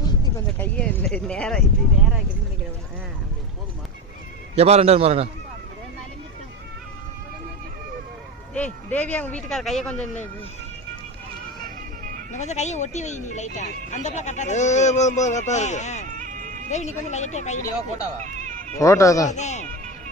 ஊத்தி கொஞ்சம் கையை நேரம் இப்படி நேரம் இருக்குன்னு நினைக்கிறேன் ஆ, அப்படி. எப்பா ரெண்டு பேரும் பாருங்க. டேய் தேவி அவங்க வீட்டுக்கார கையை கொஞ்சம் இன்னும் கொஞ்சம் கையை ஒட்டி வை நீ லைட்டா அந்த பக்கம் தேவி நீ கொஞ்சம் லைட்டா கையை ஃபோட்டோ தான்.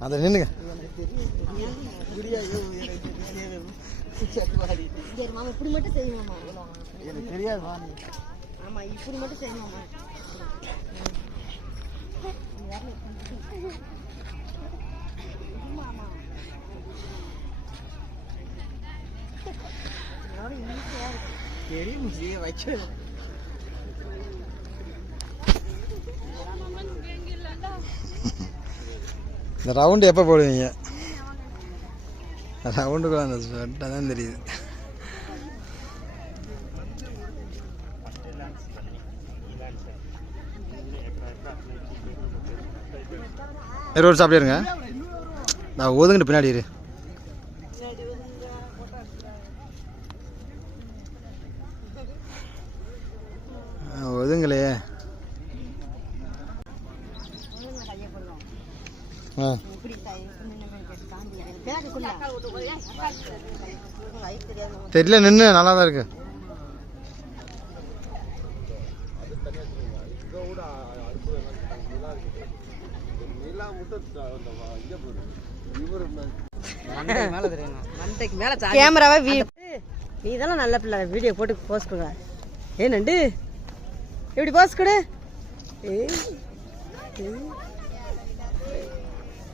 அதை மாமா இப்படி மட்டும் செய்யணுமா எனக்கு தெரியாது ஆமா இப்படி மட்டும் செய்யணுமா இந்த ரவுண்டு எப்போ போடுவீங்க? ரவுண்டுக்குள்ள அந்த ஸ்வெட்டாக தான் தெரியுது. ரோடு சாப்பிடுங்க நான் ஒதுங்கிட்டு பின்னாடி இரு. ஆ, ஆ. தெரியல நின்று நல்லா தான் இருக்கு. கேமராவை வீ நீ தானே நல்ல பிள்ளை வீடியோ போட்டு போஸ்ட் பண்ணுவேன் ஏ நண்டு? எப்படி போஸ்ட் கொடு.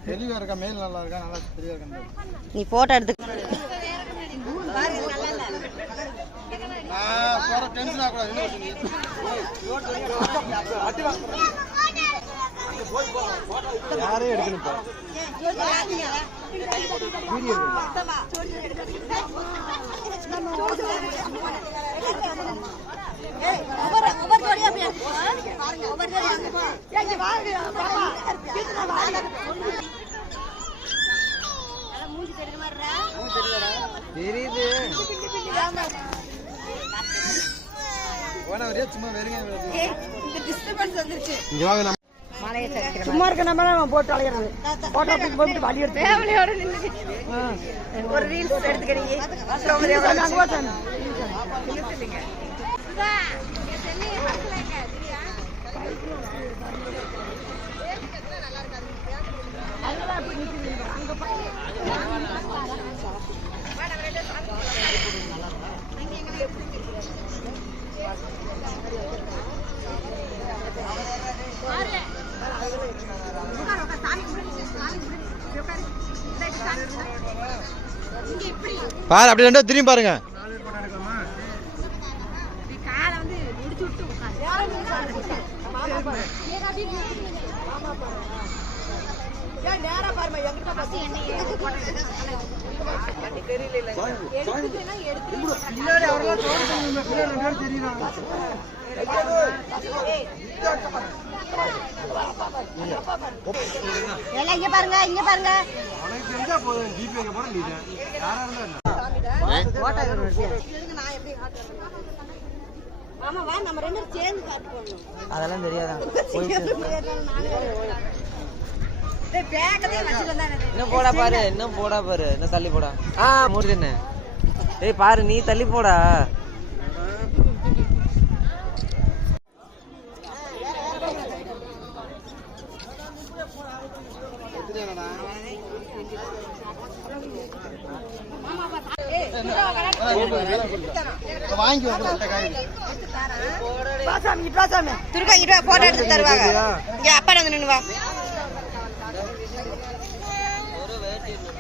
தெளிவாக இருக்கா? மேல் நல்லா இருக்கா? நல்லா தெளிவாக இருக்கா? நீ போட்டோ எடுத்து போகிற டென்ஷன் ஆகக்கூடாது யாரையும் எடுக்கணும் தெரியுது. சும்மா வெறுங்க இங்க வாங்க நம்ம சும்மா இருக்க நம்ம போட்டு அலையிறது. போட்டோ போட்டு வழி எடுத்து ஃபேமிலியோட ஒரு ரீல்ஸ் எடுத்துக்கிறீங்க. பாரு அப்படி ரெண்டா திரும்பி பாருங்க. காலை வந்து முடிச்சு விட்டு உட்காரு எல்லாம் இங்க பாருங்க இங்க பாருங்க மாமா வா நம்ம ரெண்டு பேரும் சேர்ந்து காட்டு அதெல்லாம் தெரியாதான் இன்னும் போடா பாரு இன்னும் போடா பாரு இன்னும் தள்ளி போடா. ஆ மூர்த்தி டேய் பாரு நீ தள்ளி போடா. வாங்கி துருக்கா போட்டோ எடுத்து தருவாங்க இங்க அப்பா வந்து நின்னு வா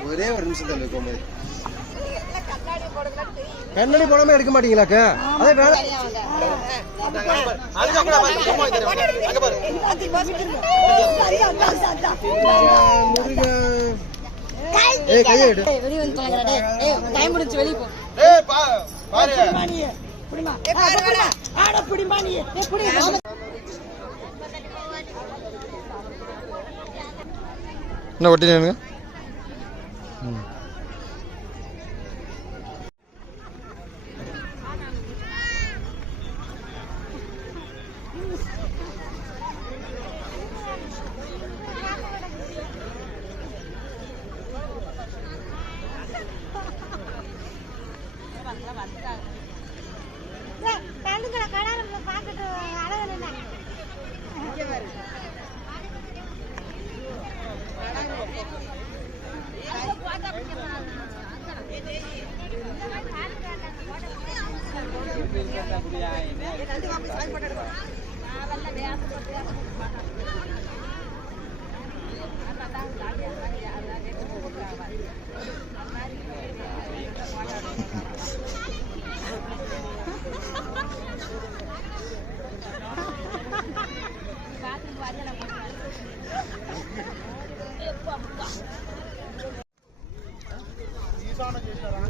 ஒரே ஒரு நிமிஷம் தள்ளி கோமே கண்ணாடி போடாம எடுக்க மாட்டீங்களாக்க அதே வேலை ஏய் கையை எடு. வெளிய வந்து தொலைங்கடா டேய் டைம் முடிஞ்சு வெளிய போ. ஏய் பா பாரு. ஆட புடிமா நீ. ஏய் புடி என்ன ஒட்டி நின்னுங்க ఈశాన చేశారా?